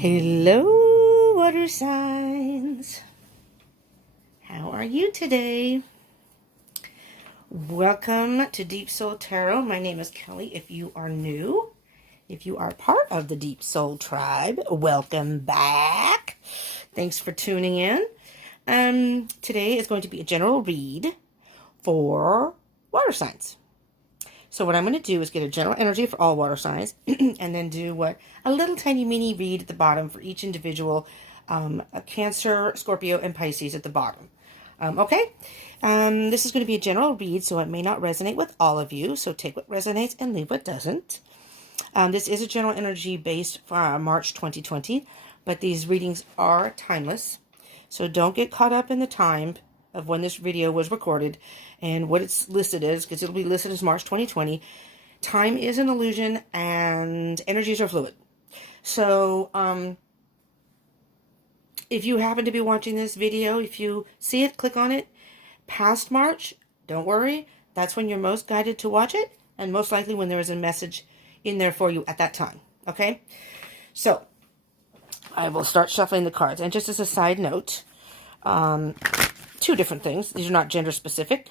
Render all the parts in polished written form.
Hello, water signs. How are you today? Welcome to Deep Soul Tarot. My name is Kelly. If you are new, if you are part of the Deep Soul tribe, welcome back. Thanks for tuning in. Today is going to be a general read for water signs. So what I'm going to do is get a general energy for all water signs and then do a little tiny mini read at the bottom for each individual a Cancer, Scorpio, and Pisces at the bottom. Okay? This is going to be a general read, so it may not resonate with all of you. So take what resonates and leave what doesn't. This is a general energy based for March 2020, but these readings are timeless. So don't get caught up in the time of when this video was recorded and what it's listed as, because it'll be listed as March 2020. Time is an illusion and energies are fluid. So if you happen to be watching this video, if you see it, click on it past March, don't worry. That's when you're most guided to watch it, and most likely when there is a message in there for you at that time. Okay? So I will start shuffling the cards. And just as a side note, two different things. These are not gender specific.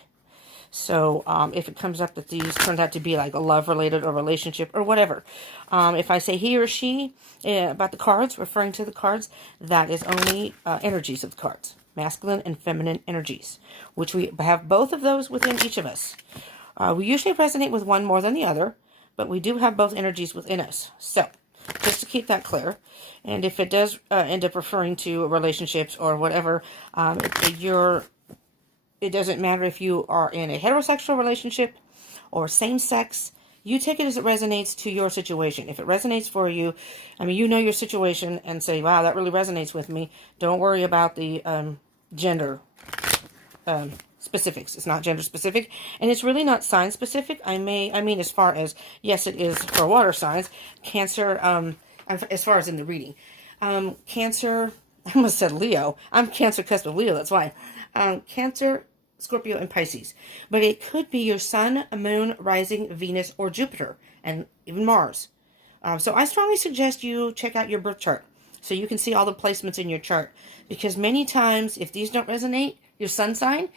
So if it comes up that these turned out to be like a love related or relationship or whatever, if I say he or she about the cards, referring to the cards, that is only energies of the cards, masculine and feminine energies, which we have both of those within each of us. We usually resonate with one more than the other, but we do have both energies within us. So just to keep that clear, and if it does end up referring to relationships or whatever, it doesn't matter if you are in a heterosexual relationship or same-sex. You take it as it resonates to your situation. If it resonates for you, I mean, you know your situation and say, wow, that really resonates with me. Don't worry about the gender specifics. It's not gender specific, and it's really not sign specific. I mean, as far as, yes, it is for water signs. Cancer, as far as in the reading. Cancer, I almost said Leo. I'm Cancer cusp of Leo, that's why. Cancer, Scorpio, and Pisces. But it could be your Sun, Moon, Rising, Venus, or Jupiter, and even Mars. So I strongly suggest you check out your birth chart so you can see all the placements in your chart. Because many times, if these don't resonate, your sun sign,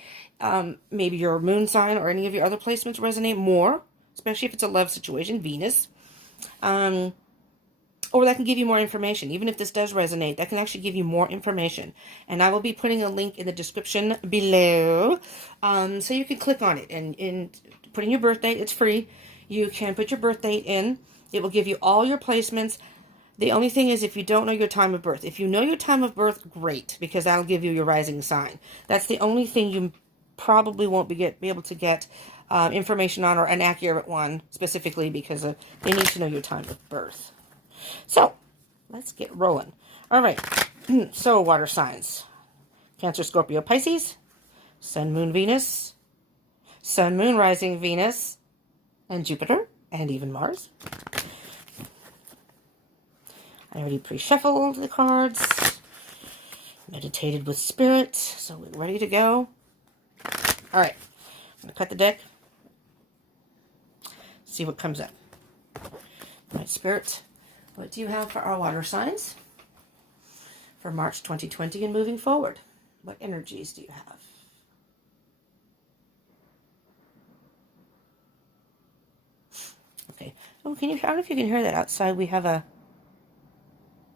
maybe your moon sign or any of your other placements resonate more, especially if it's a love situation, Venus. Or that can give you more information. Even if this does resonate, that can actually give you more information. And I will be putting a link in the description below. So you can click on it and put in your birth date. It's free. You can put your birth date in. It will give you all your placements. The only thing is if you don't know your time of birth. If you know your time of birth, great, because that'll give you your rising sign. That's the only thing you probably won't be able to get information on, or an accurate one specifically, because they need to know your time of birth. So, let's get rolling. All right, so water signs. Cancer, Scorpio, Pisces, Sun, Moon, Venus, Sun, Moon, Rising, Venus, and Jupiter, and even Mars. I already pre-shuffled the cards, meditated with spirit, so we're ready to go. All right, I'm going to cut the deck, see what comes up. All right, Spirit, what do you have for our water signs for March 2020 and moving forward? What energies do you have? Okay. Oh, I don't know if you can hear that outside. We have a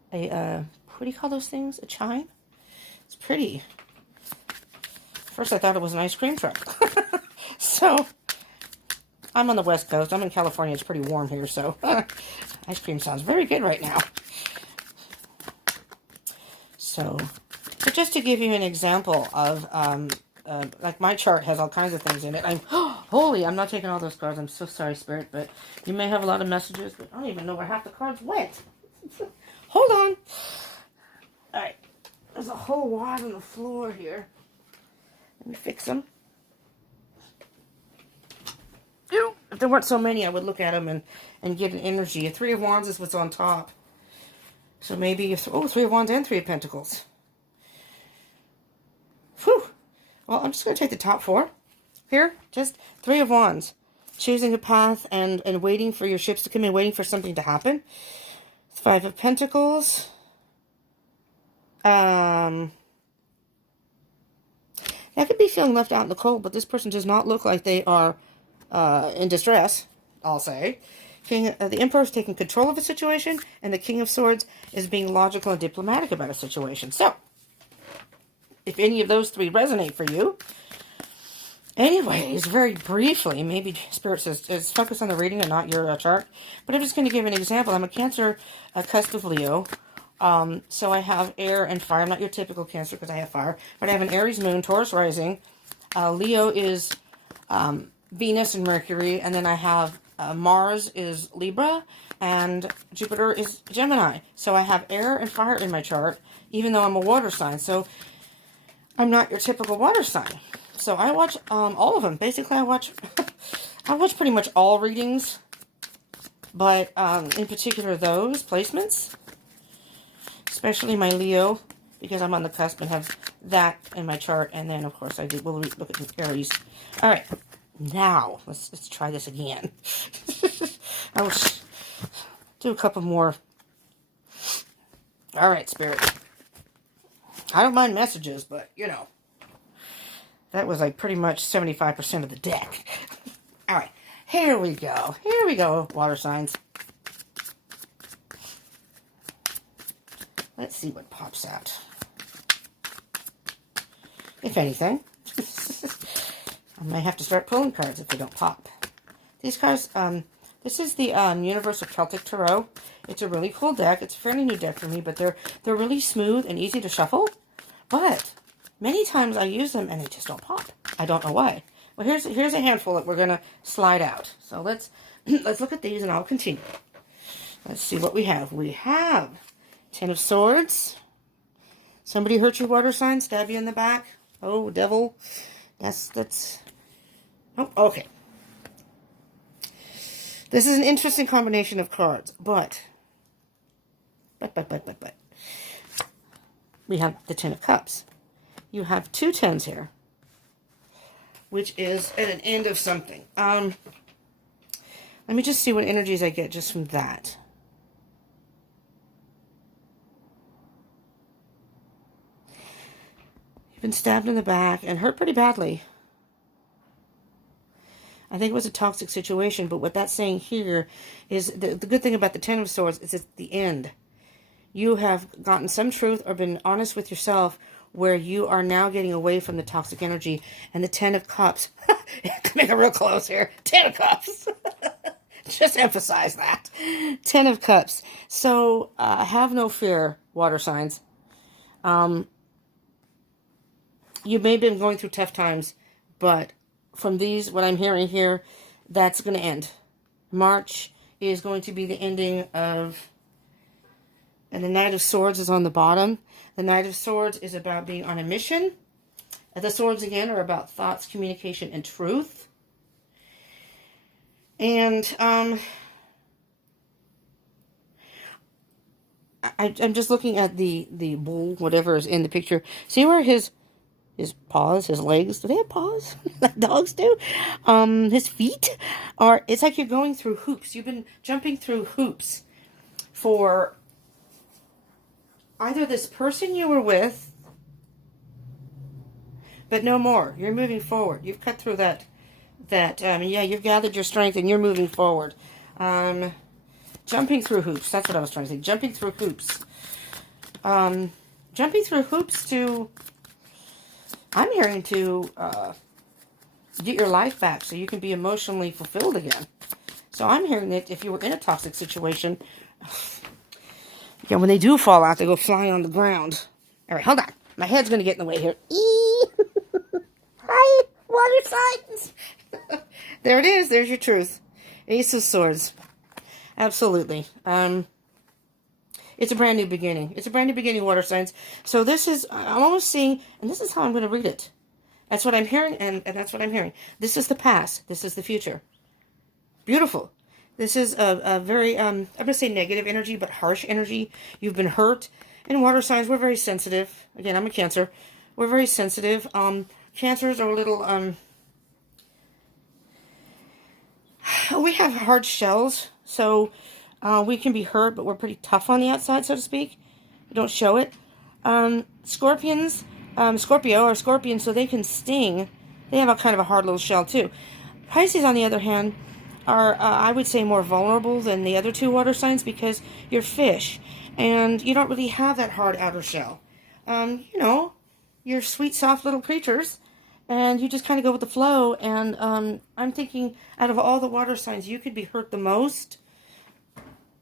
what do you call those things? A chime? It's pretty. First I thought it was an ice cream truck. So, I'm on the West Coast. I'm in California. It's pretty warm here, so ice cream sounds very good right now. So just to give you an example of, like my chart has all kinds of things in it. I'm not taking all those cards. I'm so sorry, Spirit, but you may have a lot of messages, but I don't even know where half the cards went. Hold on. All right. There's a whole wad on the floor here. Let me fix them. If there weren't so many, I would look at them and get an energy. A Three of Wands is what's on top. So maybe, Three of Wands and Three of Pentacles. Whew. Well, I'm just going to take the top four. Here, just Three of Wands. Choosing a path and waiting for your ships to come in, waiting for something to happen. Five of Pentacles. That could be feeling left out in the cold, but this person does not look like they are in distress, I'll say. The Emperor is taking control of a situation, and the King of Swords is being logical and diplomatic about a situation. So, if any of those three resonate for you, anyways, very briefly, maybe Spirit says it's focused on the reading and not your chart, but I'm just going to give an example. I'm a Cancer, a cusp of Leo, so I have air and fire. I'm not your typical Cancer because I have fire, but I have an Aries moon, Taurus rising. Leo is Venus and Mercury, and then I have Mars is Libra, and Jupiter is Gemini. So I have air and fire in my chart, even though I'm a water sign. So I'm not your typical water sign. So I watch all of them. Basically, I watch pretty much all readings, but in particular those placements, especially my Leo, because I'm on the cusp and have that in my chart. And then, of course, we'll look at Aries. All right. Now, let's try this again. I'll do a couple more. All right, Spirit. I don't mind messages, but, you know, that was like pretty much 75% of the deck. All right, here we go. Here we go, water signs. Let's see what pops out. If anything. I might have to start pulling cards if they don't pop. These cards, this is the Universal Celtic Tarot. It's a really cool deck. It's a fairly new deck for me, but they're really smooth and easy to shuffle. But many times I use them and they just don't pop. I don't know why. Well, here's a handful that we're gonna slide out. So let's look at these and I'll continue. Let's see what we have. We have Ten of Swords. Somebody hurt your water sign, stab you in the back. Oh, devil. That's. Oh, okay. This is an interesting combination of cards, but. We have the Ten of Cups. You have two tens here, which is at an end of something. Let me just see what energies I get just from that. You've been stabbed in the back and hurt pretty badly. I think it was a toxic situation, but what that's saying here is the good thing about the Ten of Swords is it's the end. You have gotten some truth or been honest with yourself where you are now getting away from the toxic energy. And the Ten of Cups, make it real close here, Ten of Cups. Just emphasize that. Ten of Cups. So have no fear, water signs. You may have been going through tough times, but from these, what I'm hearing here, that's going to end. March is going to be the ending of, and the Knight of Swords is on the bottom. The Knight of Swords is about being on a mission. And the swords, again, are about thoughts, communication, and truth. And I'm just looking at the bull, whatever is in the picture. See where his paws, his legs, do they have paws? Dogs do. His feet are, it's like you're going through hoops. You've been jumping through hoops for either this person you were with, but no more. You're moving forward. You've cut through that, yeah, you've gathered your strength and you're moving forward. Jumping through hoops. That's what I was trying to say. Jumping through hoops. Jumping through hoops to, I'm hearing to get your life back so you can be emotionally fulfilled again. So I'm hearing that if you were in a toxic situation, yeah, when they do fall out, they go flying on the ground. All right, hold on. My head's going to get in the way here. Hi, water signs. There it is. There's your truth. Ace of Swords. Absolutely. It's a brand new beginning. It's a brand new beginning, water signs. So this is, I'm almost seeing, and this is how I'm going to read it. That's what I'm hearing, and that's what I'm hearing. This is the past. This is the future. Beautiful. This is a very, I'm going to say negative energy, but harsh energy. You've been hurt. And water signs, we're very sensitive. Again, I'm a Cancer. We're very sensitive. Cancers are a little, we have hard shells. So we can be hurt, but we're pretty tough on the outside, so to speak. We don't show it. Scorpions, Scorpio or Scorpion, so they can sting. They have a kind of a hard little shell too. Pisces, on the other hand, are, I would say, more vulnerable than the other two water signs because you're fish, and you don't really have that hard outer shell. You know, you're sweet, soft little creatures, and you just kind of go with the flow, and I'm thinking out of all the water signs, you could be hurt the most.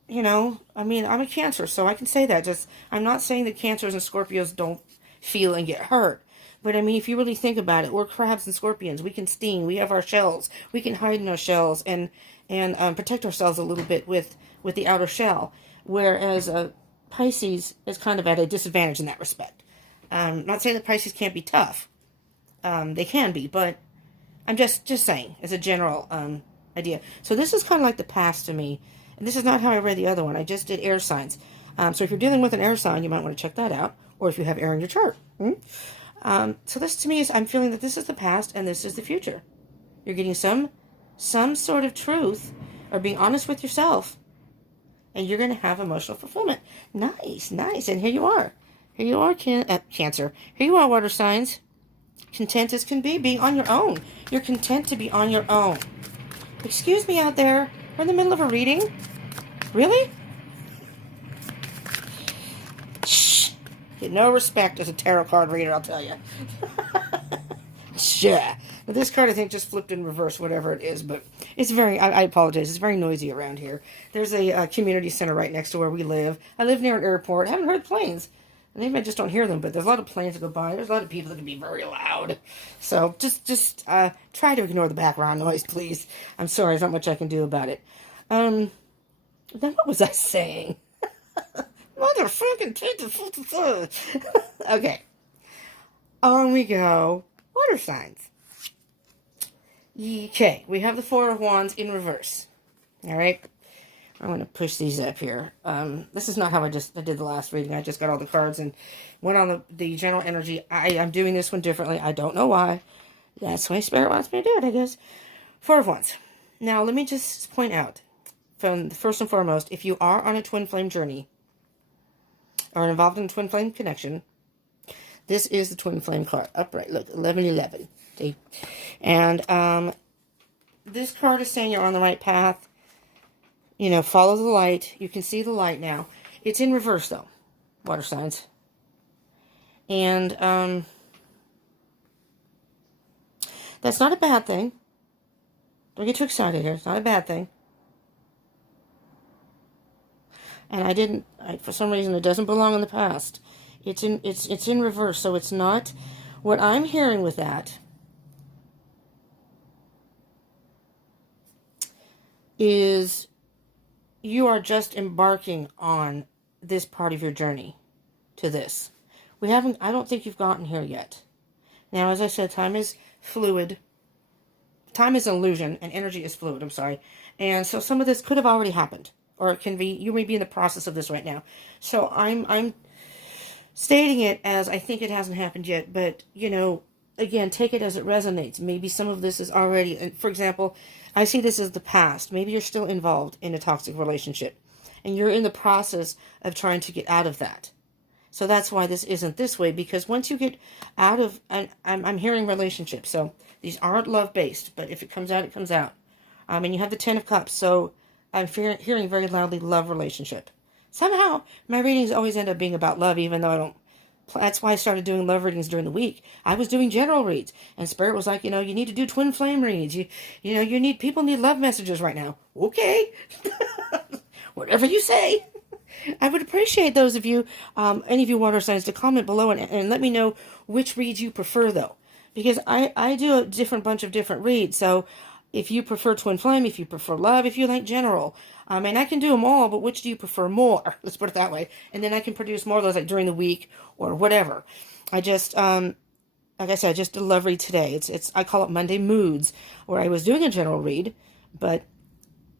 You know, I mean, I'm a Cancer, so I can say that. Just, I'm not saying that Cancers and Scorpios don't feel and get hurt. But I mean, if you really think about it, we're crabs and scorpions. We can sting. We have our shells. We can hide in our shells and protect ourselves a little bit with the outer shell. Whereas Pisces is kind of at a disadvantage in that respect. Not saying that Pisces can't be tough. They can be, but I'm just saying as a general idea. So this is kind of like the past to me. And this is not how I read the other one. I just did air signs. So if you're dealing with an air sign, you might want to check that out. Or if you have air in your chart. So this to me is, I'm feeling that this is the past and this is the future. You're getting some sort of truth or being honest with yourself. And you're going to have emotional fulfillment. Nice, nice. And here you are. Here you are, Cancer. Here you are, water signs. Content as can be, being on your own. You're content to be on your own. Excuse me out there. We're in the middle of a reading. Really? Shh. Get no respect as a tarot card reader, I'll tell you. Yeah. This card, I think, just flipped in reverse, whatever it is. But it's very, I apologize, it's very noisy around here. There's a community center right next to where we live. I live near an airport. I haven't heard planes. Maybe I just don't hear them, but there's a lot of planes that go by. There's a lot of people that can be very loud. So just try to ignore the background noise, please. I'm sorry, there's not much I can do about it. Then what was I saying? Motherfucking okay. On we go. Water signs. Okay, we have the Four of Wands in reverse. All right. I'm going to push these up here. This is not how I did the last reading. I just got all the cards and went on the general energy. I'm doing this one differently. I don't know why. That's why Spirit wants me to do it, I guess. Four of Wands. Now, let me just point out, first and foremost, if you are on a twin flame journey or involved in a twin flame connection, this is the twin flame card. Upright, look, 1111. See? And this card is saying you're on the right path. You know, follow the light. You can see the light now. It's in reverse, though, water signs. And that's not a bad thing. Don't get too excited here. It's not a bad thing. And for some reason, it doesn't belong in the past. It's in reverse, so it's not. What I'm hearing with that is you are just embarking on this part of your journey to this. I don't think you've gotten here yet. Now, as I said, time is fluid. Time is an illusion, and energy is fluid, I'm sorry. And so some of this could have already happened. Or it can be, you may be in the process of this right now. So I'm stating it as I think it hasn't happened yet. But, you know, again, take it as it resonates. Maybe some of this is already, for example, I see this as the past. Maybe you're still involved in a toxic relationship. And you're in the process of trying to get out of that. So that's why this isn't this way. Because once you get out of, and I'm hearing relationships. So these aren't love-based. But if it comes out, it comes out. And you have the Ten of Cups. So I'm hearing very loudly love relationship. Somehow, my readings always end up being about love, even though I don't. That's why I started doing love readings during the week. I was doing general reads, and Spirit was like, you know, you need to do twin flame reads. People need love messages right now. Okay. Whatever you say. I would appreciate those of you, any of you water signs, to comment below and let me know which reads you prefer, though. Because I do a bunch of different reads, so if you prefer twin flame, if you prefer love, if you like general. And I can do them all, but which do you prefer more? Let's put it that way. And then I can produce more of those like during the week or whatever. I just, like I said, I just did a love read today. I call it Monday Moods, where I was doing a general read, but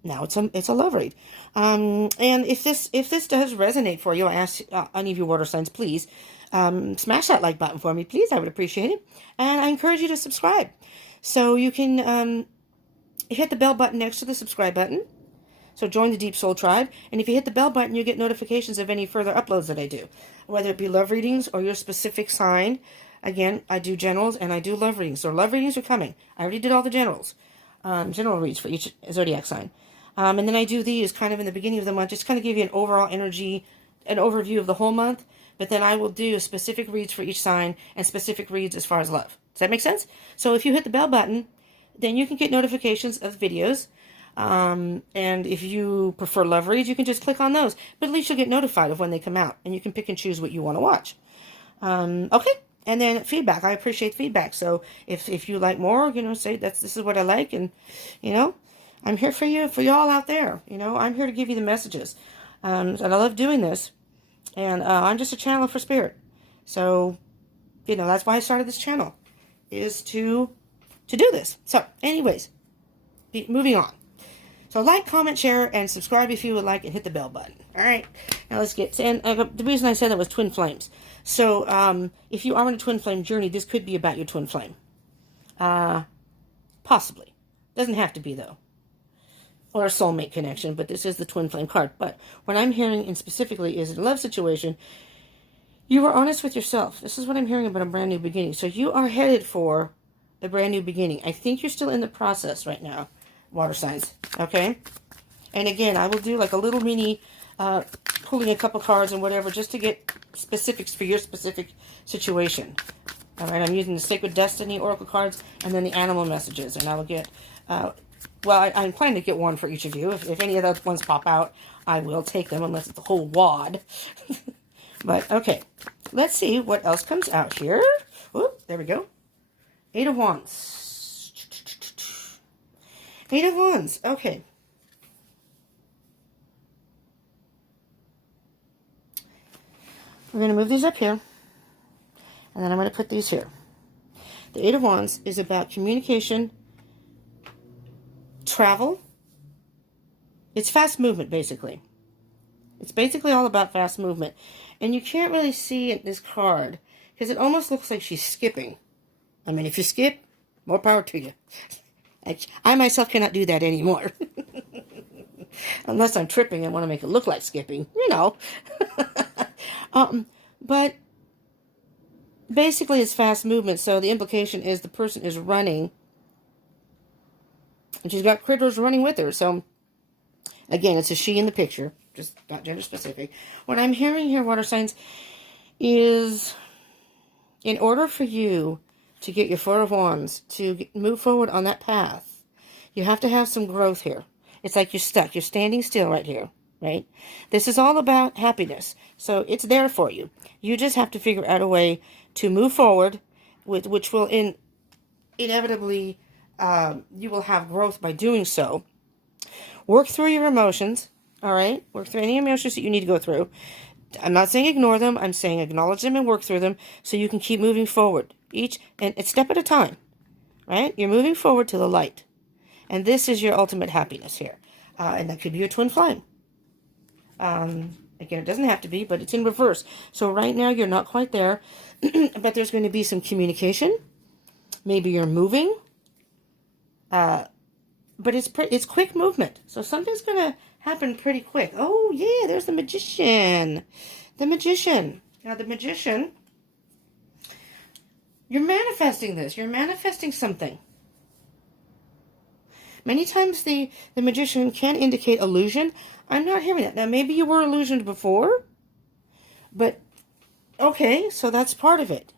now it's a love read. And if this does resonate for you, I ask any of you water signs, please, smash that like button for me, please. I would appreciate it. And I encourage you to subscribe. So you can, hit the bell button next to the subscribe button So join the Deep Soul Tribe. And if you hit the bell button, you get notifications of any further uploads that I do. Whether it be love readings or your specific sign. Again, I do generals and I do love readings. So love readings are coming. I already did all the generals. General reads for each zodiac sign. And then I do these kind of in the beginning of the month. Just kind of give you an overall energy, an overview of the whole month. But then I will do specific reads for each sign and specific reads as far as love. Does that make sense? So if you hit the bell button, then you can get notifications of videos. And if you prefer love reads, you can just click on those. But at least you'll get notified of when they come out. And you can pick and choose what you want to watch. Okay. And then feedback. I appreciate feedback. So if you like more, say this is what I like. And, I'm here for you, for y'all out there. I'm here to give you the messages. And I love doing this. And I'm just a channel for spirit. So, that's why I started this channel. Is to do this. So, anyways, moving on. So, like, comment, share, and subscribe if you would like, and hit the bell button. All right. Now, let's get to, and the reason I said that was twin flames. So, if you are on a twin flame journey, this could be about your twin flame. Possibly. Doesn't have to be, though. Or a soulmate connection, but this is the twin flame card. But what I'm hearing, and specifically, is a love situation. You were honest with yourself. This is what I'm hearing about a brand new beginning. So you are headed for a brand new beginning. I think you're still in the process right now, water signs. Okay? And again, I will do like a little mini pulling a couple cards and whatever just to get specifics for your specific situation. All right? I'm using the Sacred Destiny Oracle cards and then the animal messages. And I will get... I'm planning to get one for each of you. If any of those ones pop out, I will take them unless it's the whole wad. But, okay. Let's see what else comes out here. Oop, there we go. 8 of Wands. 8 of Wands. Okay. We're going to move these up here. And then I'm going to put these here. The 8 of Wands is about communication, travel. It's fast movement, basically. It's basically all about fast movement. And you can't really see it, this card, because it almost looks like she's skipping. I mean, if you skip, more power to you. I myself cannot do that anymore. Unless I'm tripping and want to make it look like skipping, But basically it's fast movement, so the implication is the person is running. And she's got critters running with her, so again, it's a she in the picture. Just not gender specific. What I'm hearing here, water signs, is in order for you to get your 4 of Wands, to move forward on that path, you have to have some growth here. It's like you're stuck. You're standing still right here, right? This is all about happiness. So it's there for you. You just have to figure out a way to move forward, which will inevitably, you will have growth by doing so. Work through your emotions. All right? Work through any emotions that you need to go through. I'm not saying ignore them. I'm saying acknowledge them and work through them so you can keep moving forward. And a step at a time. Right? You're moving forward to the light. And this is your ultimate happiness here. And that could be your twin flame. Again, it doesn't have to be, but it's in reverse. So right now you're not quite there. But there's going to be some communication. Maybe you're moving. But it's quick movement. So something's going to happen pretty quick. Oh, yeah, there's the Magician. The Magician. Now, the Magician, you're manifesting this. You're manifesting something. Many times the Magician can indicate illusion. I'm not hearing that. Now, maybe you were illusioned before. But, okay, so that's part of it.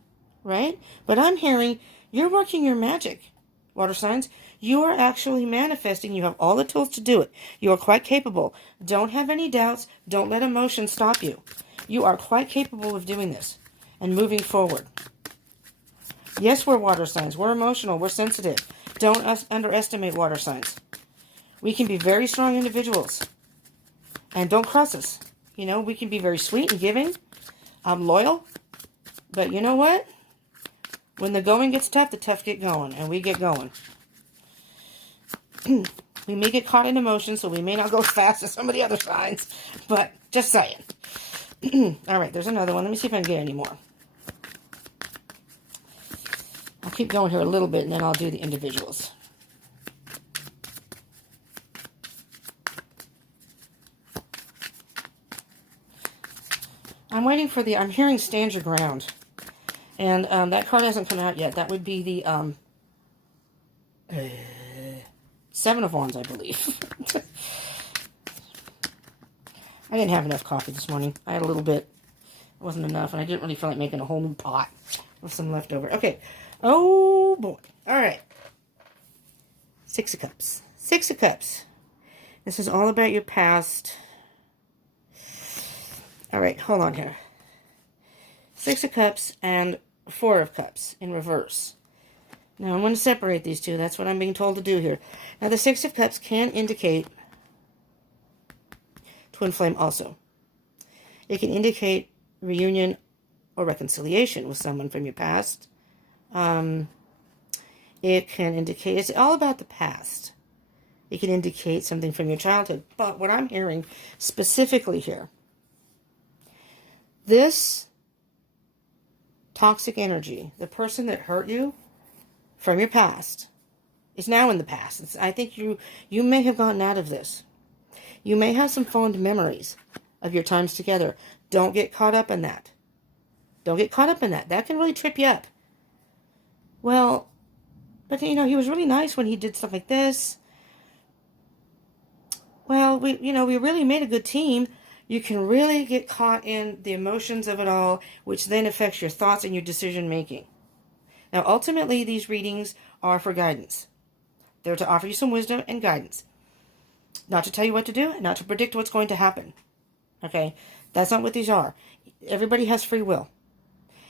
Right? But I'm hearing you're working your magic, water signs. You are actually manifesting. You have all the tools to do it. You are quite capable. Don't have any doubts. Don't let emotion stop you. You are quite capable of doing this and moving forward. Yes, we're water signs. We're emotional. We're sensitive. Don't underestimate water signs. We can be very strong individuals. And don't cross us. We can be very sweet and giving. Loyal. But you know what? When the going gets tough, the tough get going. And we get going. We may get caught in emotion, so we may not go as fast as some of the other signs. But just saying. All right, there's another one. Let me see if I can get any more. I'll keep going here a little bit, and then I'll do the individuals. I'm waiting for I'm hearing stand your ground. And that card hasn't come out yet. That would be the Seven of Wands, I believe. I didn't have enough coffee this morning. I had a little bit. It wasn't enough, and I didn't really feel like making a whole new pot with some leftover. Okay. Oh, boy. All right. Six of Cups. Six of Cups. This is all about your past. All right, hold on here. Six of Cups and Four of Cups in reverse. Now, I'm going to separate these two. That's what I'm being told to do here. Now, the Six of Cups can indicate twin flame also. It can indicate reunion or reconciliation with someone from your past. It can indicate, it's all about the past. It can indicate something from your childhood. But what I'm hearing specifically here, this toxic energy, the person that hurt you from your past, is now in the past. I think you may have gotten out of this. You may have some fond memories of your times together. Don't get caught up in that. Don't get caught up in that. That can really trip you up. Well, but he was really nice when he did stuff like this. Well, we really made a good team. You can really get caught in the emotions of it all, which then affects your thoughts and your decision making. Now, ultimately, these readings are for guidance. They're to offer you some wisdom and guidance. Not to tell you what to do, and not to predict what's going to happen. Okay? That's not what these are. Everybody has free will.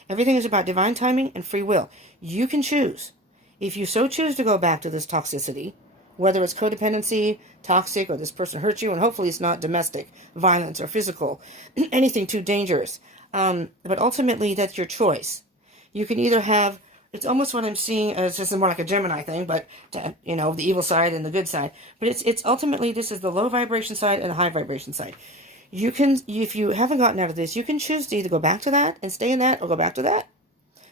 Everything is about divine timing and free will. You can choose. If you so choose to go back to this toxicity, whether it's codependency, toxic, or this person hurt you, and hopefully it's not domestic violence or physical, anything too dangerous. But ultimately, that's your choice. You can either have, it's almost what I'm seeing as just more like a Gemini thing, but, the evil side and the good side. But it's ultimately, this is the low vibration side and the high vibration side. You can, if you haven't gotten out of this, you can choose to either go back to that and stay in that, or go back to that,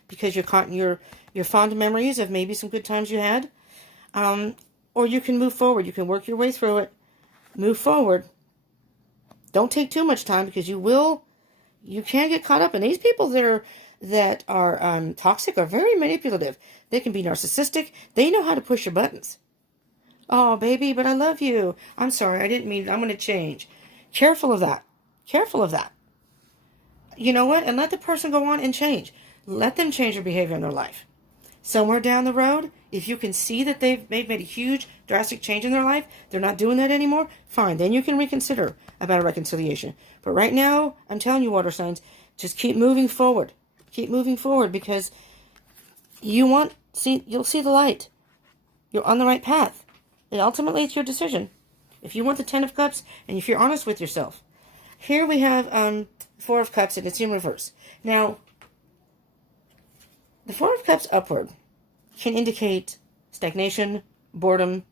because you're caught in your fond memories of maybe some good times you had. Or you can move forward. You can work your way through it. Move forward. Don't take too much time, because you can get caught up. And these people that are toxic are very manipulative. They can be narcissistic. They know how to push your buttons. Oh, baby, but I love you. I'm sorry, I didn't mean, I'm going to change. Careful of that. Careful of that. You know what? And let the person go on and change. Let them change their behavior in their life. Somewhere down the road, if you can see that they've made a huge, drastic change in their life, they're not doing that anymore, fine. Then you can reconsider about a reconciliation. But right now, I'm telling you, water signs, just keep moving forward. Keep moving forward, because you'll see the light. You're on the right path. And ultimately, it's your decision. If you want the Ten of Cups, and if you're honest with yourself. Here we have Four of Cups, and it's in reverse. Now, the Four of Cups upward can indicate stagnation, boredom,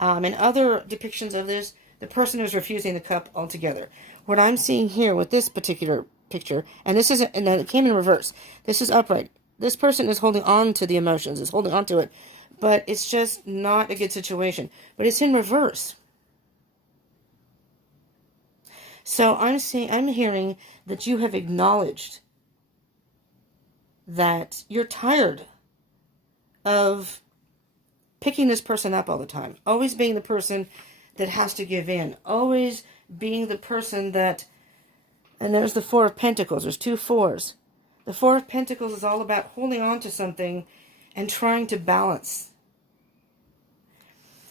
and other depictions of this. The person is refusing the cup altogether. What I'm seeing here with this particular picture, and this isn't, and it came in reverse. This is upright. This person is holding on to the emotions, is holding on to it, but it's just not a good situation. But it's in reverse. So I'm hearing that you have acknowledged that you're tired of picking this person up all the time. Always being the person that has to give in. Always being the person that, and there's the Four of Pentacles. There's two fours. The Four of Pentacles is all about holding on to something and trying to balance.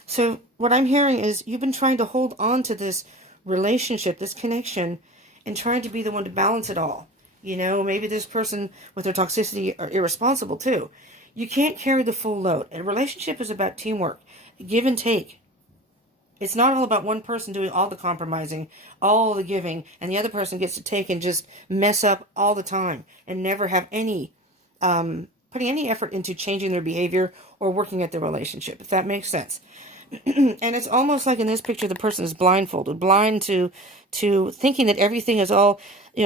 So what I'm hearing is you've been trying to hold on to this relationship, this connection, and trying to be the one to balance it all. Maybe this person with their toxicity are irresponsible too. You can't carry the full load. A relationship is about teamwork, give and take. It's not all about one person doing all the compromising, all the giving, and the other person gets to take and just mess up all the time and never have any, putting any effort into changing their behavior or working at the relationship, if that makes sense. And it's almost like in this picture, the person is blindfolded, blind to thinking that everything is all,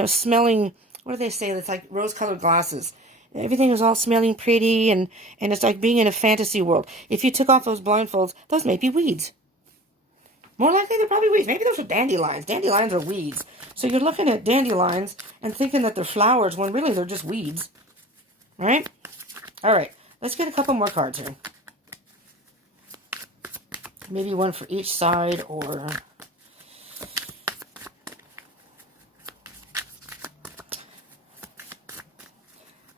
smelling, what do they say? It's like rose-colored glasses. Everything is all smelling pretty, and it's like being in a fantasy world. If you took off those blindfolds, those may be weeds. More likely, they're probably weeds. Maybe those are dandelions. Dandelions are weeds. So you're looking at dandelions and thinking that they're flowers when really they're just weeds. Right? All right. Let's get a couple more cards here. Maybe one for each side, or...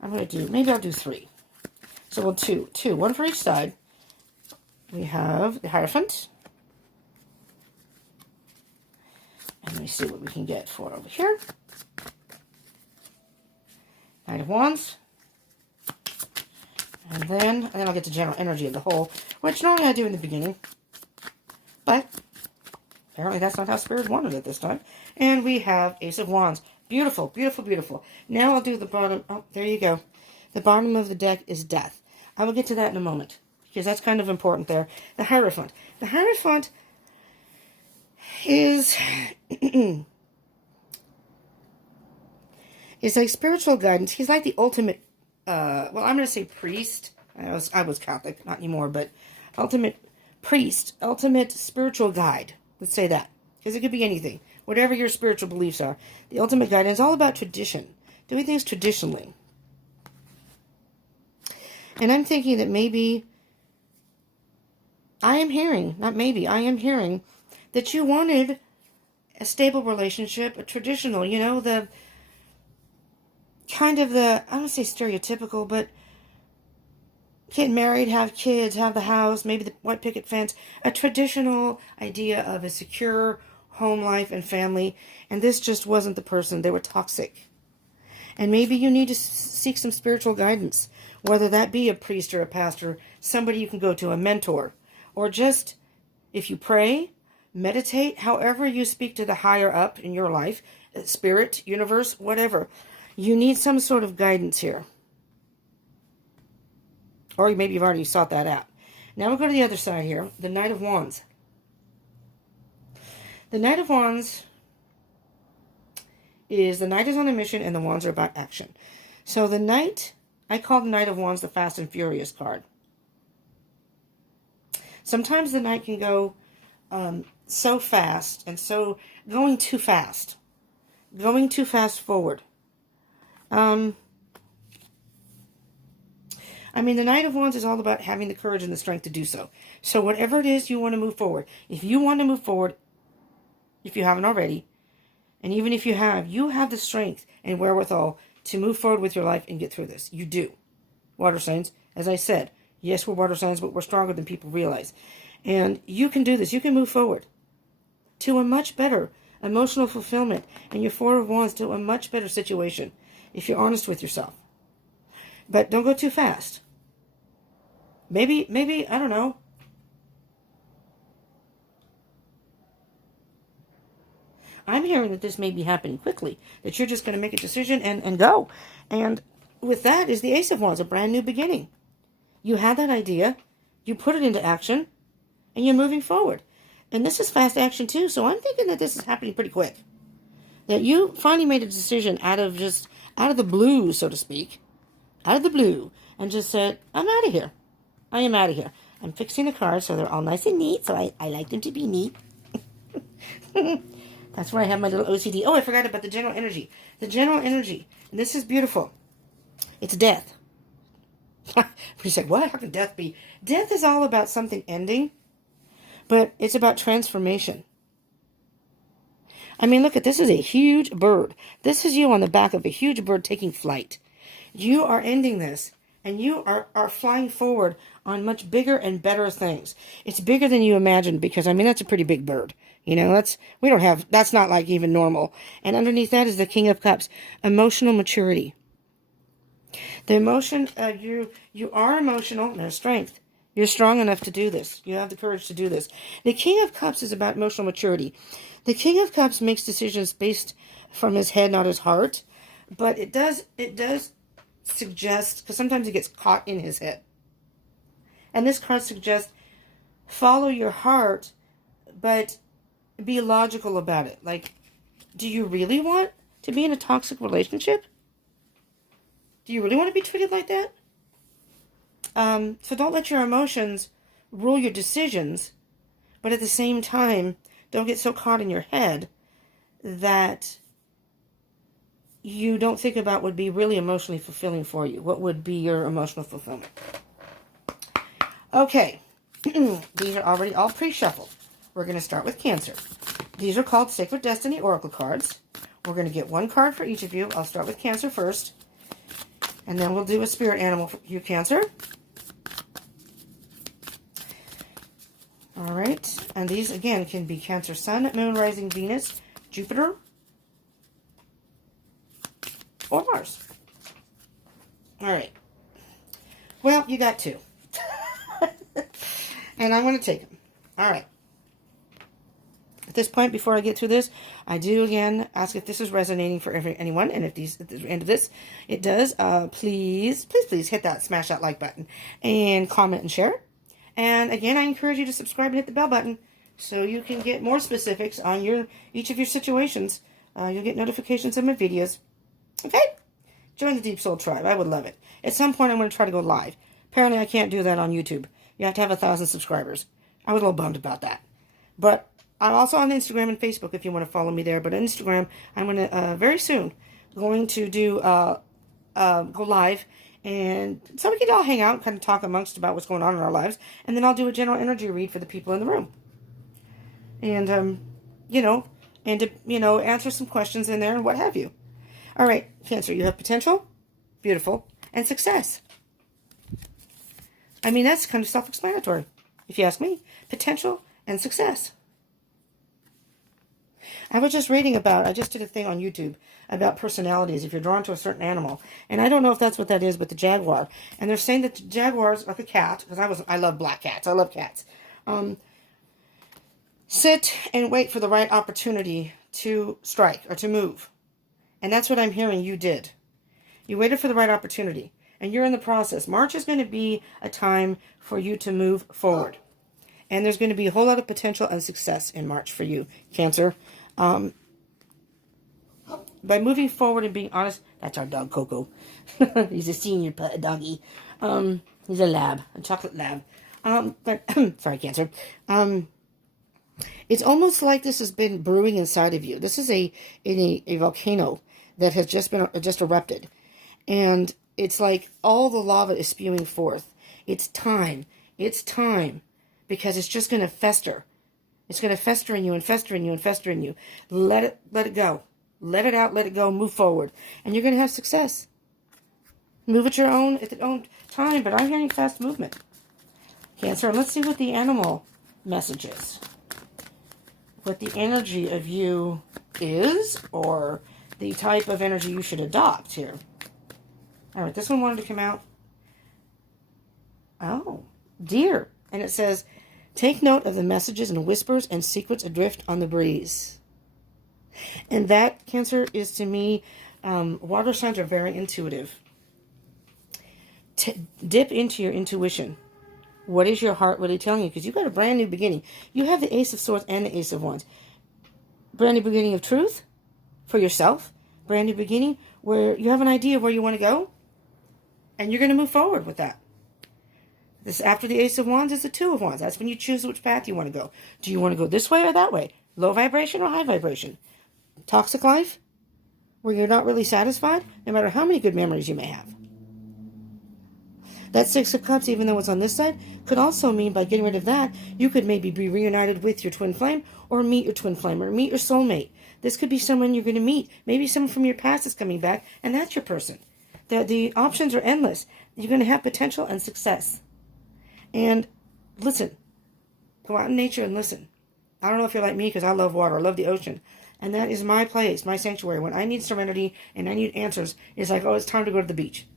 I'm going to do... Maybe I'll do 3. So we'll do 2. 1 for each side. We have the Hierophant. And let me see what we can get for over here. Knight of Wands. And then I'll get the general energy of the whole, which normally I do in the beginning. But apparently that's not how Spirit wanted it this time. And we have Ace of Wands. Beautiful, beautiful, beautiful. Now I'll do the bottom. Oh, there you go. The bottom of the deck is Death. I will get to that in a moment, because that's kind of important there. The Hierophant. The Hierophant is is like spiritual guidance. He's like the ultimate, well, I'm going to say priest. I was Catholic, not anymore, but ultimate priest, ultimate spiritual guide. Let's say that, because it could be anything. Whatever your spiritual beliefs are. The ultimate guidance is all about tradition. Doing things traditionally. And I'm thinking that maybe, I am hearing that you wanted a stable relationship, a traditional, you know, the kind of the, I don't say stereotypical, but get married, have kids, have the house, maybe the white picket fence, a traditional idea of a secure home life and family. And this just wasn't the person. They were toxic. And maybe you need to seek some spiritual guidance, whether that be a priest or a pastor, somebody you can go to, a mentor, or just, if you pray, meditate, however you speak to the higher up in your life, spirit, universe, whatever. You need some sort of guidance here. Or maybe you've already sought that out. Now we'll go to the other side here, the Knight of Wands. The Knight of Wands is, the Knight is on a mission and the Wands are about action. So the Knight, I call the Knight of Wands the Fast and Furious card. Sometimes the Knight can go so fast and so, going too fast forward. I mean, the Knight of Wands is all about having the courage and the strength to do so. So whatever it is you want to move forward, if you want to move forward, if you haven't already, and even if you have the strength and wherewithal to move forward with your life and get through this. You do. Water signs, as I said, yes, we're water signs, but we're stronger than people realize. And you can do this. You can move forward to a much better emotional fulfillment, and your Four of Wands to a much better situation if you're honest with yourself. But don't go too fast. Maybe, I don't know. I'm hearing that this may be happening quickly, that you're just going to make a decision and go. And with that is the Ace of Wands, a brand new beginning. You had that idea, you put it into action, and you're moving forward. And this is fast action too, so I'm thinking that this is happening pretty quick. That you finally made a decision out of the blue, so to speak. Out of the blue. And just said, I'm out of here. I am out of here. I'm fixing the cards so they're all nice and neat, so I like them to be neat. That's where I have my little OCD. Oh, I forgot about the general energy. The general energy. And this is beautiful. It's death. You say, what? How can death be? Death is all about something ending, but it's about transformation. I mean, look at this. Is a huge bird. This is you on the back of a huge bird taking flight. You are ending this, and you are flying forward on much bigger and better things. It's bigger than you imagined, because, I mean, that's a pretty big bird. You know, that's not like even normal. And underneath that is the King of Cups, emotional maturity. The emotion, you are emotional, there's strength. You're strong enough to do this. You have the courage to do this. The King of Cups is about emotional maturity. The King of Cups makes decisions based from his head, not his heart. But it does suggest, because sometimes he gets caught in his head. And this card suggests, follow your heart, but be logical about it. Like, do you really want to be in a toxic relationship? Do you really want to be treated like that? So don't let your emotions rule your decisions, but at the same time, don't get so caught in your head that you don't think about what would be really emotionally fulfilling for you. What would be your emotional fulfillment? Okay. These are already all pre-shuffled. We're going to start with Cancer. These are called Sacred Destiny Oracle cards. We're going to get one card for each of you. I'll start with Cancer first. And then we'll do a spirit animal for you, Cancer. All right. And these, again, can be Cancer Sun, Moon, Rising, Venus, Jupiter, or Mars. All right. Well, you got two. And I'm going to take them. All right. At this point, before I get through this, I do again ask if this is resonating for anyone. And if these, at the end of this, it does, please hit that, smash that like button and comment and share. And again, I encourage you to subscribe and hit the bell button so you can get more specifics on each of your situations. You'll get notifications of my videos. Okay? Join the Deep Soul Tribe. I would love it. At some point, I'm going to try to go live. Apparently, I can't do that on YouTube. You have to have 1,000 subscribers. I was a little bummed about that. But I'm also on Instagram and Facebook if you want to follow me there. But on Instagram, I'm going to, very soon, going to do, go live. And so we can all hang out and kind of talk amongst about what's going on in our lives. And then I'll do a general energy read for the people in the room. And, answer some questions in there and what have you. All right, Cancer, you have potential, beautiful, and success. I mean, that's kind of self-explanatory, if you ask me. Potential and success. I was just reading I just did a thing on YouTube about personalities, if you're drawn to a certain animal. And I don't know if that's what that is, but the jaguar. And they're saying that the jaguars, like a cat, because I love black cats. I love cats. Sit and wait for the right opportunity to strike or to move. And that's what I'm hearing you did. You waited for the right opportunity. And you're in the process. March is going to be a time for you to move forward. And there's going to be a whole lot of potential and success in March for you, Cancer. By moving forward and being honest, that's our dog, Coco. He's a senior doggy. He's a lab, a chocolate lab. But sorry, Cancer. It's almost like this has been brewing inside of you. This is a volcano that has just erupted. And it's like all the lava is spewing forth. It's time. It's time. Because it's just going to fester. It's going to fester in you and fester in you and fester in you. Let it go. Let it out, let it go, move forward. And you're going to have success. Move at your own time, but I'm hearing fast movement. Cancer, let's see what the animal message is. What the energy of you is, or the type of energy you should adopt here. All right, this one wanted to come out. Oh, deer. And it says, take note of the messages and whispers and secrets adrift on the breeze. And that, Cancer, is to me, water signs are very intuitive. Dip into your intuition. What is your heart really telling you? Because you've got a brand new beginning. You have the Ace of Swords and the Ace of Wands. Brand new beginning of truth for yourself. Brand new beginning where you have an idea of where you want to go. And you're going to move forward with that. This after the Ace of Wands is the Two of Wands. That's when you choose which path you want to go. Do you want to go this way or that way? Low vibration or high vibration? Toxic life? Where you're not really satisfied? No matter how many good memories you may have. That Six of Cups, even though it's on this side, could also mean by getting rid of that, you could maybe be reunited with your twin flame or meet your twin flame or meet your soulmate. This could be someone you're going to meet. Maybe someone from your past is coming back and that's your person. The options are endless. You're going to have potential and success. And listen. Go out in nature and listen. I don't know if you're like me because I love water. I love the ocean. And that is my place, my sanctuary. When I need serenity and I need answers, it's like, oh, it's time to go to the beach.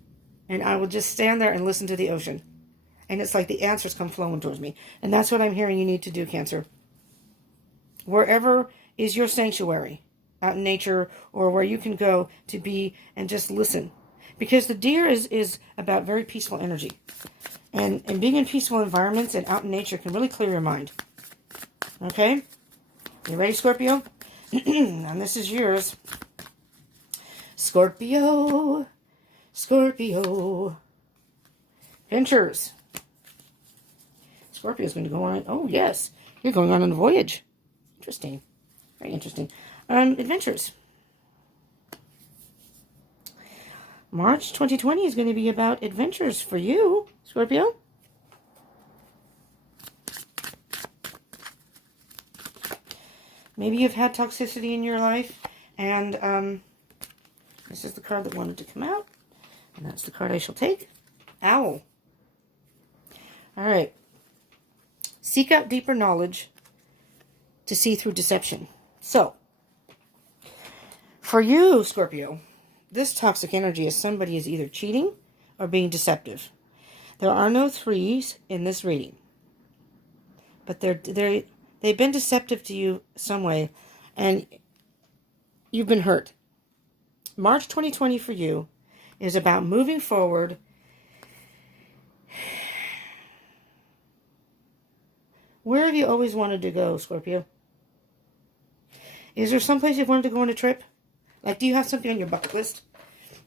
And I will just stand there and listen to the ocean. And it's like the answers come flowing towards me. And that's what I'm hearing you need to do, Cancer. Wherever is your sanctuary, out in nature, or where you can go to be and just listen. Because the deer is about very peaceful energy. And being in peaceful environments and out in nature can really clear your mind. Okay? You ready, Scorpio? And this is yours. Scorpio. Scorpio. Ventures. Scorpio's going to go on. Oh, yes. You're going on a voyage. Interesting. Very interesting. Adventures. March 2020 is going to be about adventures for you, Scorpio. Maybe you've had toxicity in your life, and this is the card that wanted to come out, and that's the card I shall take. Owl. All right. Seek out deeper knowledge to see through deception. So, for you, Scorpio, this toxic energy is somebody is either cheating or being deceptive. There are no threes in this reading, but they've been deceptive to you some way, and you've been hurt. March 2020 for you is about moving forward. Where have you always wanted to go, Scorpio? Is there someplace you've wanted to go on a trip? Like, do you have something on your bucket list?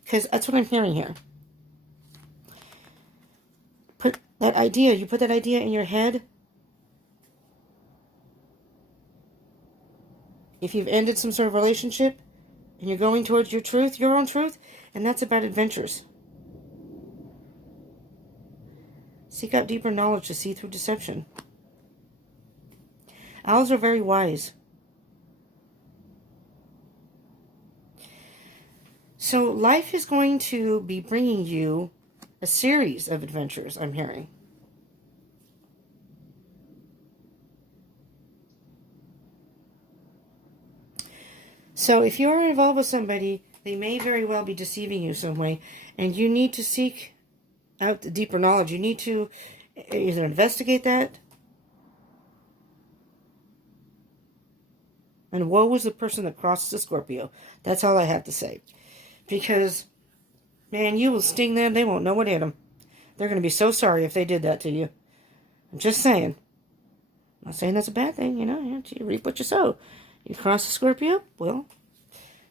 Because that's what I'm hearing here. You put that idea in your head. If you've ended some sort of relationship and you're going towards your truth, your own truth, and that's about adventures. Seek out deeper knowledge to see through deception. Owls are very wise. So life is going to be bringing you a series of adventures, I'm hearing. So if you are involved with somebody, they may very well be deceiving you some way, and you need to seek out the deeper knowledge. You need to either investigate that, and woe is the person that crosses a Scorpio. That's all I have to say. Because, man, you will sting them. They won't know what hit them. They're going to be so sorry if they did that to you. I'm just saying. I'm not saying that's a bad thing, you know. You reap what you sow. You cross a Scorpio, well,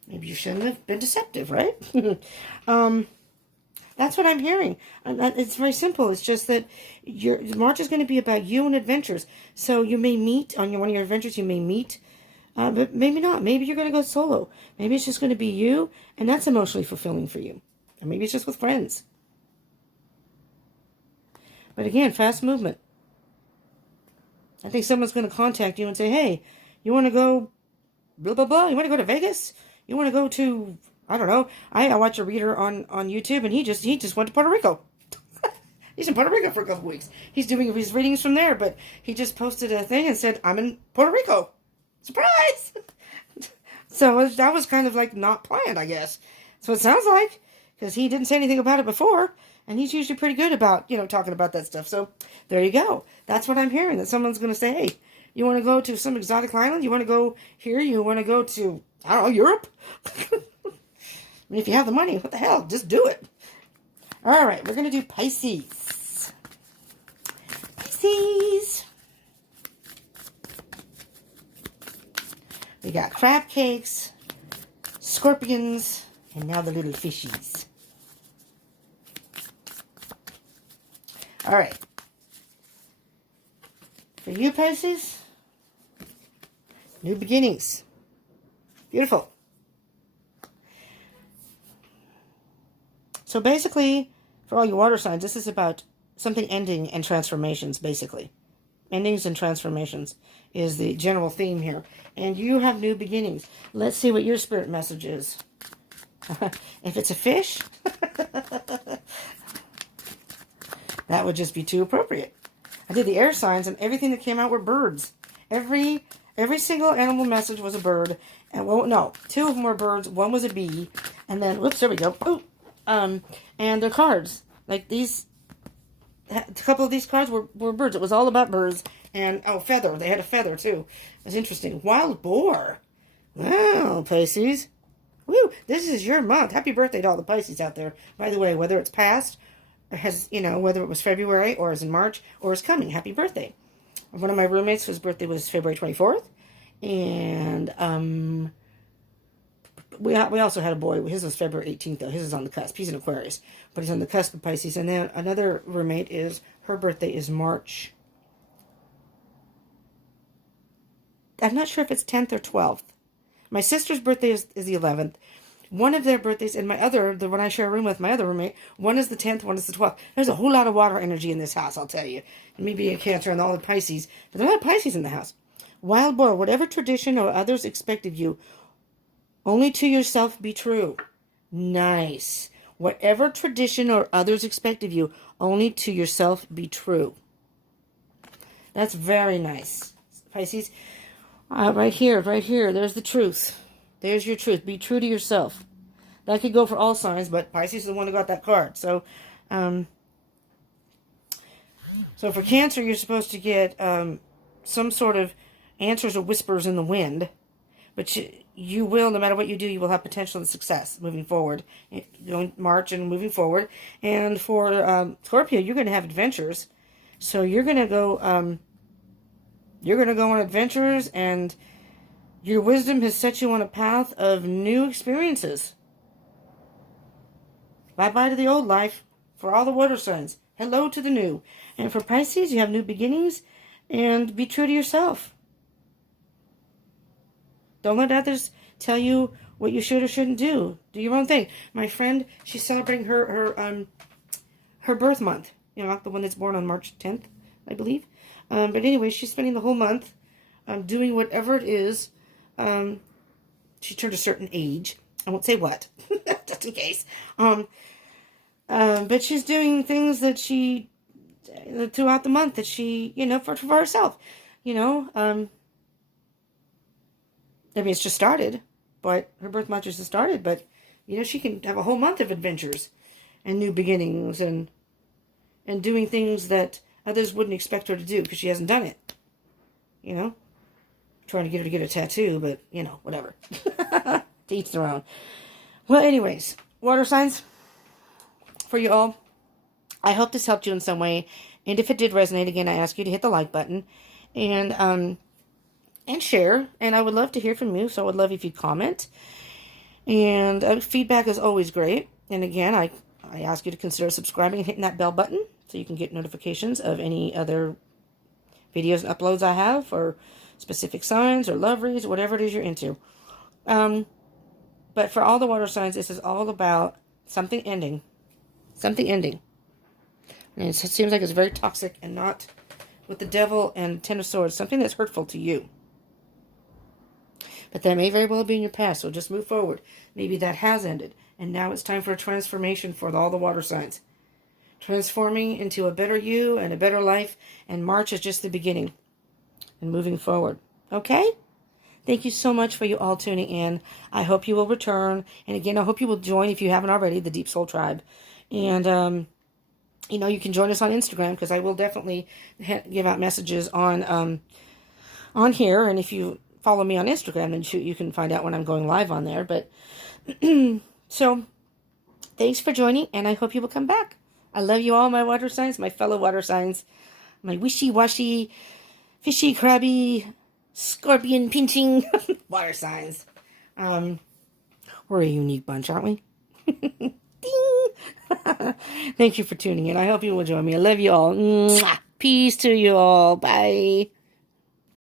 maybe you shouldn't have been deceptive, right? That's what I'm hearing. It's very simple. It's just that March is going to be about you and adventures. So you may meet, on one of your adventures, you may meet, but maybe not. Maybe you're going to go solo. Maybe it's just going to be you, and that's emotionally fulfilling for you. Or maybe it's just with friends. But again, fast movement. I think someone's going to contact you and say, hey, you want to go blah, blah, blah? You want to go to Vegas? You want to go to, I don't know. I watch a reader on YouTube, and he just went to Puerto Rico. He's in Puerto Rico for a couple weeks. He's doing his readings from there, but he just posted a thing and said, I'm in Puerto Rico. Surprise! So that was kind of like not planned, I guess. So it sounds like, because he didn't say anything about it before, and he's usually pretty good about, talking about that stuff. So there you go. That's what I'm hearing, that someone's going to say, hey, you want to go to some exotic island? You want to go here? You want to go to, I don't know, Europe? I mean, if you have the money, what the hell? Just do it. All right, we're going to do Pisces. Pisces. We got crab cakes, scorpions, and now the little fishies. All right. For you, Pisces, new beginnings. Beautiful. So basically, for all you water signs, this is about something ending and transformations, basically. Endings and transformations is the general theme here. And you have new beginnings. Let's see what your spirit message is. If it's a fish, that would just be too appropriate. I did the air signs, and everything that came out were birds. Every single animal message was a bird. And, well, no, two of them were birds. One was a bee. And then, whoops, there we go. Oh, and the cards. Like these, a couple of these cards were birds. It was all about birds. And, oh, feather. They had a feather, too. It was interesting. Wild boar. Wow, Pisces. Woo, this is your month. Happy birthday to all the Pisces out there. By the way, whether it's past, or has, whether it was February, or is in March, or is coming, happy birthday. One of my roommates, whose birthday was February 24th. And, we also had a boy. His was February 18th, though. His is on the cusp. He's an Aquarius. But he's on the cusp of Pisces. And then another roommate her birthday is March I'm not sure if it's 10th or 12th. My sister's birthday is the 11th. One of their birthdays, and the one I share a room with, my other roommate, one is the 10th, one is the 12th. There's a whole lot of water energy in this house, I'll tell you. And me being a Cancer and all the Pisces, but there's a lot of Pisces in the house. Wild boar, whatever tradition or others expect of you, only to yourself be true. Nice. Whatever tradition or others expect of you, only to yourself be true. That's very nice. Pisces, right here, there's the truth. There's your truth. Be true to yourself. That could go for all signs, but Pisces is the one who got that card. So, so for Cancer, you're supposed to get some sort of answers or whispers in the wind. But you will, no matter what you do, you will have potential and success moving forward. Going March and moving forward. And for Scorpio, you're going to have adventures. So you're going to go on adventures, and your wisdom has set you on a path of new experiences. Bye-bye to the old life for all the water signs. Hello to the new. And for Pisces, you have new beginnings, and be true to yourself. Don't let others tell you what you should or shouldn't do. Do your own thing. My friend, she's celebrating her birth month. You know, the one that's born on March 10th, I believe. But anyway, she's spending the whole month doing whatever it is. She turned a certain age. I won't say what, just in case. But she's doing things that she, throughout the month, that she, for herself. I mean, it's just started, but her birth month just started. But, she can have a whole month of adventures and new beginnings and doing things that others wouldn't expect her to do because she hasn't done it. Trying to get her to get a tattoo, but, whatever. To each their own. Well, anyways, water signs, for you all, I hope this helped you in some way. And if it did resonate, again, I ask you to hit the like button and share. And I would love to hear from you, so I would love if you comment. And feedback is always great. And again, I ask you to consider subscribing and hitting that bell button so you can get notifications of any other videos and uploads I have, or specific signs or love reads, whatever it is you're into. But for all the water signs, this is all about something ending. Something ending. And it seems like it's very toxic, and not with the devil and Ten of Swords, something that's hurtful to you. But that may very well be in your past, so just move forward. Maybe that has ended, and now it's time for a transformation for all the water signs. Transforming into a better you and a better life, and March is just the beginning and moving forward. Okay? Thank you so much for you all tuning in. I hope you will return, and again, I hope you will join, if you haven't already, the Deep Soul Tribe. And, you can join us on Instagram, because I will definitely give out messages on here, and if you follow me on Instagram, then you can find out when I'm going live on there. But so thanks for joining, and I hope you will come back. I love you all, my water signs, my fellow water signs, my wishy-washy, fishy, crabby, scorpion pinching water signs. We're a unique bunch, aren't we? Ding! Thank you for tuning in. I hope you will join me. I love you all. Mwah! Peace to you all. Bye.